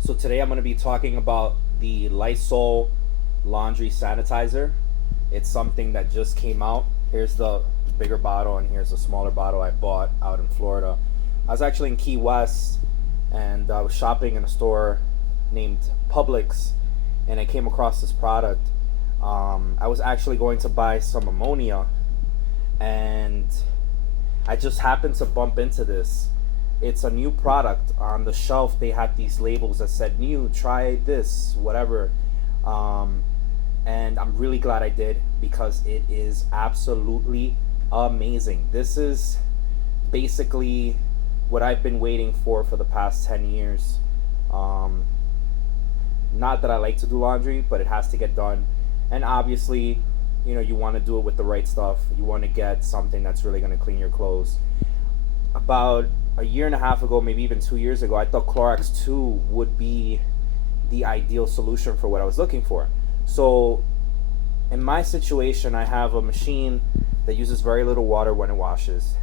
So today I'm going to be talking about the Lysol Laundry Sanitizer. It's something that just came out. Here's the bigger bottle and here's the smaller bottle I bought out in Florida. I was actually in Key West and I was shopping in a store named Publix and I came across this product. I was actually going to buy some ammonia and I just happened to bump into this. It's a new product. On the shelf they had these labels that said new, try this, whatever. um, and I'm really glad I did because it is absolutely amazing. This is basically what I've been waiting for the past 10 years. um, Not that I like to do laundry, but it has to get done. And obviously, you want to do it with the right stuff. You want to get something that's really going to clean your clothes. About a year and a half ago, maybe even 2 years ago, I thought Clorox 2 would be the ideal solution for what I was looking for. So, in my situation, I have a machine that uses very little water when it washes.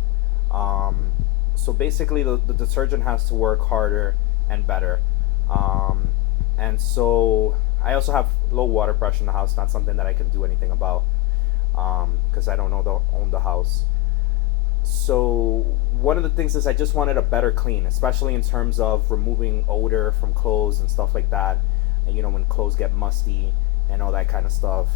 Um, so basically, the detergent has to work harder and better. Um, and so I also have low water pressure in the house. Not something that I can do anything about because I don't own the house. So one of the things is I just wanted a better clean, especially in terms of removing odor from clothes and stuff like that. And when clothes get musty and all that kind of stuff.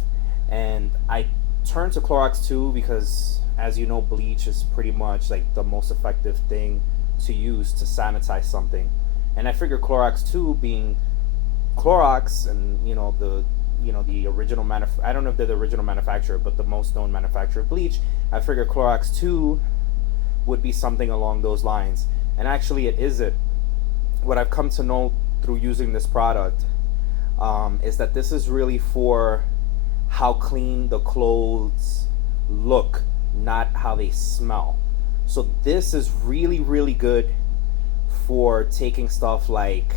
And I turned to Clorox 2 because, as you know, bleach is pretty much like the most effective thing to use to sanitize something. And I figured Clorox 2 being Clorox and the original I don't know if they're the original manufacturer, but the most known manufacturer of bleach. I figured Clorox 2 would be something along those lines. And actually, it isn't. What I've come to know through using this product is that this is really for how clean the clothes look, not how they smell. So this is really, really good for taking stuff like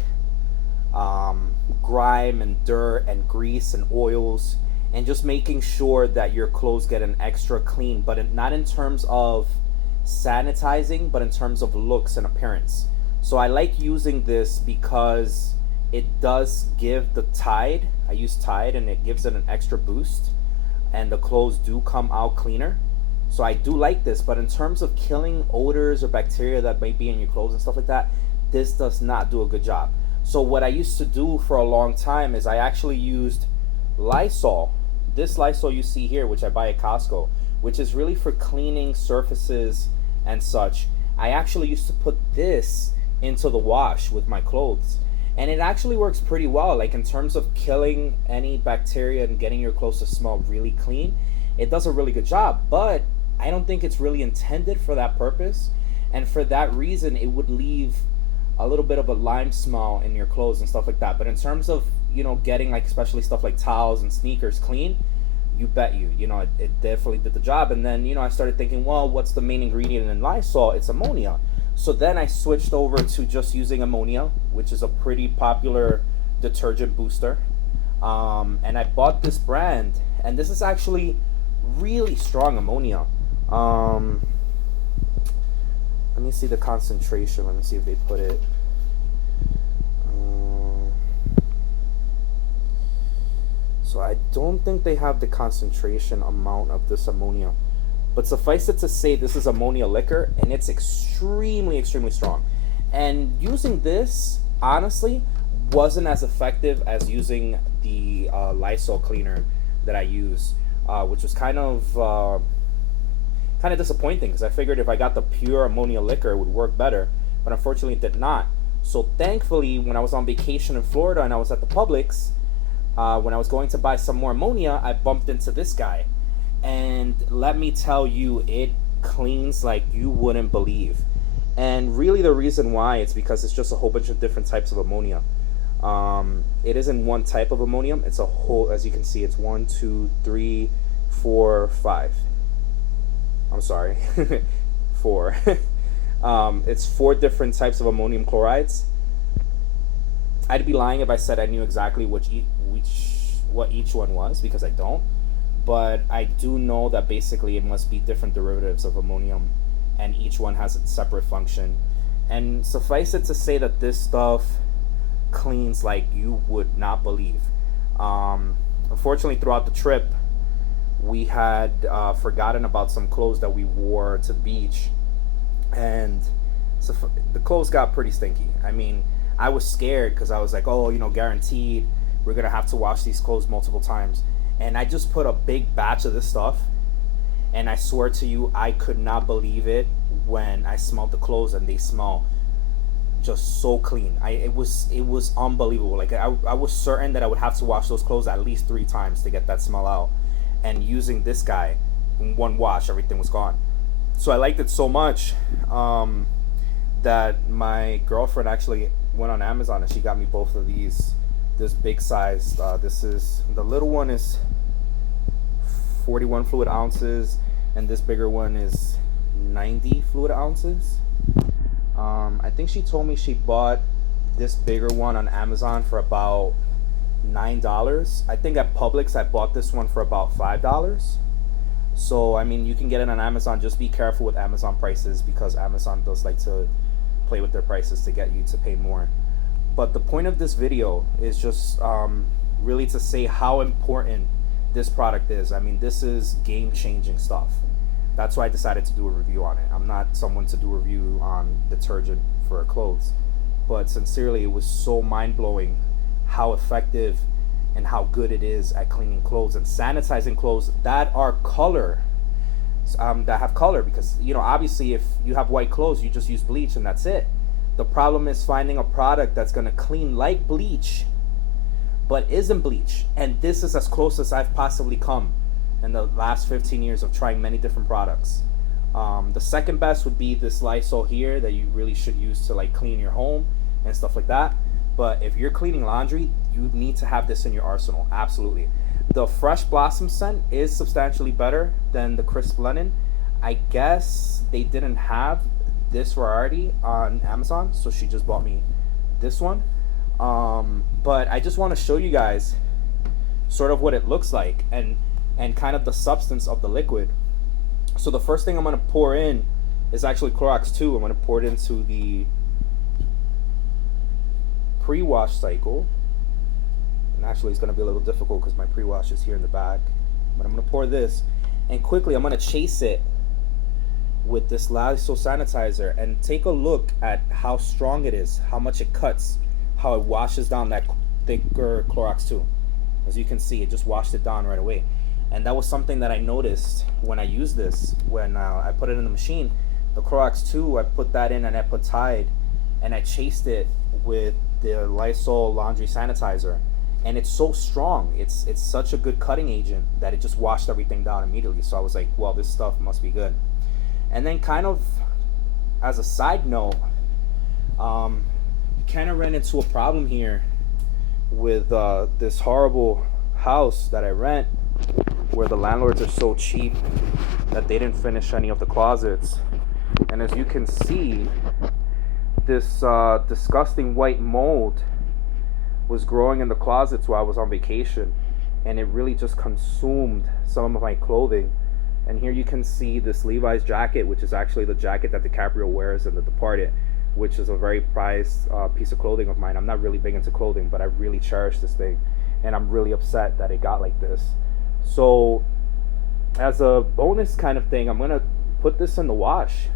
grime and dirt and grease and oils and just making sure that your clothes get an extra clean, but not in terms of sanitizing, but in terms of looks and appearance. So I like using this because it does give the Tide. I use Tide and it gives it an extra boost, and the clothes do come out cleaner. So I do like this, but in terms of killing odors or bacteria that might be in your clothes and stuff like that, this does not do a good job. So what I used to do for a long time is I actually used Lysol. This Lysol you see here, which I buy at Costco, which is really for cleaning surfaces and such. I actually used to put this into the wash with my clothes. And it actually works pretty well. Like in terms of killing any bacteria and getting your clothes to smell really clean, it does a really good job. But I don't think it's really intended for that purpose. And for that reason, it would leave a little bit of a lime smell in your clothes and stuff like that. But in terms of getting like especially stuff like towels and sneakers clean, you bet it definitely did the job. And then I started thinking, well, what's the main ingredient in Lysol? It's ammonia. So then I switched over to just using ammonia, which is a pretty popular detergent booster. And I bought this brand, and this is actually really strong ammonia. Let me see the concentration. Let me see if they put it. So I don't think they have the concentration amount of this ammonia. But suffice it to say, this is ammonia liquor, and it's extremely, extremely strong. And using this, honestly, wasn't as effective as using the Lysol cleaner that I use, which was kind of disappointing because I figured if I got the pure ammonia liquor, it would work better. But unfortunately, it did not. So thankfully, when I was on vacation in Florida and I was at the Publix, when I was going to buy some more ammonia, I bumped into this guy. And let me tell you, it cleans like you wouldn't believe. And really the reason why, it's because it's just a whole bunch of different types of ammonia. It isn't one type of ammonium. It's a whole, as you can see, it's 1, 2, 3, 4, 5. I'm sorry, 4. It's 4 different types of ammonium chlorides. I'd be lying if I said I knew exactly what each one was, because I don't. But I do know that basically it must be different derivatives of ammonium, and each one has its separate function. And suffice it to say that this stuff cleans like you would not believe. Unfortunately, throughout the trip, we had forgotten about some clothes that we wore to the beach, and so the clothes got pretty stinky. I mean, I was scared because I was like, oh, guaranteed we're gonna have to wash these clothes multiple times. And I just put a big batch of this stuff, and I swear to you, I could not believe it when I smelled the clothes, and they smell just so clean. It was unbelievable. Like I was certain that I would have to wash those clothes at least 3 times to get that smell out. And using this guy, in one wash, everything was gone. So I liked it so much that my girlfriend actually went on Amazon and she got me both of these. This big size. This is the little one is 41 fluid ounces, and this bigger one is 90 fluid ounces. I think she told me she bought this bigger one on Amazon for about $9. I think at Publix I bought this one for about $5. So I mean, you can get it on Amazon. Just be careful with Amazon prices, because Amazon does like to play with their prices to get you to pay more. But the point of this video is just really to say how important this product is. I mean, this is game-changing stuff. That's why I decided to do a review on it. I'm not someone to do a review on detergent for clothes, but sincerely, it was so mind-blowing how effective and how good it is at cleaning clothes and sanitizing clothes that are color, that have color. Because obviously, if you have white clothes, you just use bleach and that's it. The problem is finding a product that's going to clean like bleach but isn't bleach, and this is as close as I've possibly come in the last 15 years of trying many different products. The second best would be this Lysol here that you really should use to like clean your home and stuff like that. But if you're cleaning laundry, you need to have this in your arsenal. Absolutely. The Fresh Blossom scent is substantially better than the Crisp Linen. I guess they didn't have this variety on Amazon, so she just bought me this one. But I just want to show you guys sort of what it looks like and kind of the substance of the liquid. So the first thing I'm going to pour in is actually Clorox 2. I'm going to pour it into the pre-wash cycle. And actually it's going to be a little difficult because my pre-wash is here in the back. But I'm going to pour this, and quickly I'm going to chase it with this Lysol Sanitizer and take a look at how strong it is, how much it cuts, how it washes down that thicker Clorox 2. As you can see, it just washed it down right away. And that was something that I noticed when I used this. When I put it in the machine, the Clorox 2, I put that in and I put Tide, and I chased it with the Lysol Laundry Sanitizer. And it's so strong, it's such a good cutting agent that it just washed everything down immediately. So I was like, well, this stuff must be good. And then kind of as a side note, kind of ran into a problem here with this horrible house that I rent, where the landlords are so cheap that they didn't finish any of the closets. And as you can see, this disgusting white mold was growing in the closets while I was on vacation, and it really just consumed some of my clothing. And here you can see this Levi's jacket, which is actually the jacket that DiCaprio wears in The Departed, which is a very prized piece of clothing of mine. I'm not really big into clothing, but I really cherish this thing, and I'm really upset that it got like this. So as a bonus kind of thing, I'm gonna put this in the wash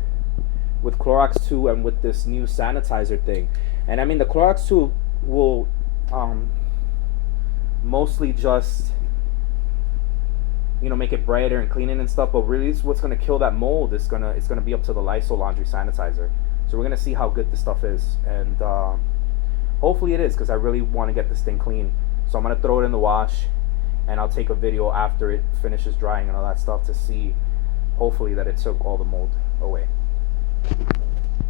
with Clorox 2 and with this new sanitizer thing. And I mean, the Clorox 2 will mostly just make it brighter and clean it and stuff, but really what's going to kill that mold is it's going to be up to the Lysol Laundry Sanitizer. So we're going to see how good this stuff is, and hopefully it is, because I really want to get this thing clean. So I'm going to throw it in the wash, and I'll take a video after it finishes drying and all that stuff to see hopefully that it took all the mold away.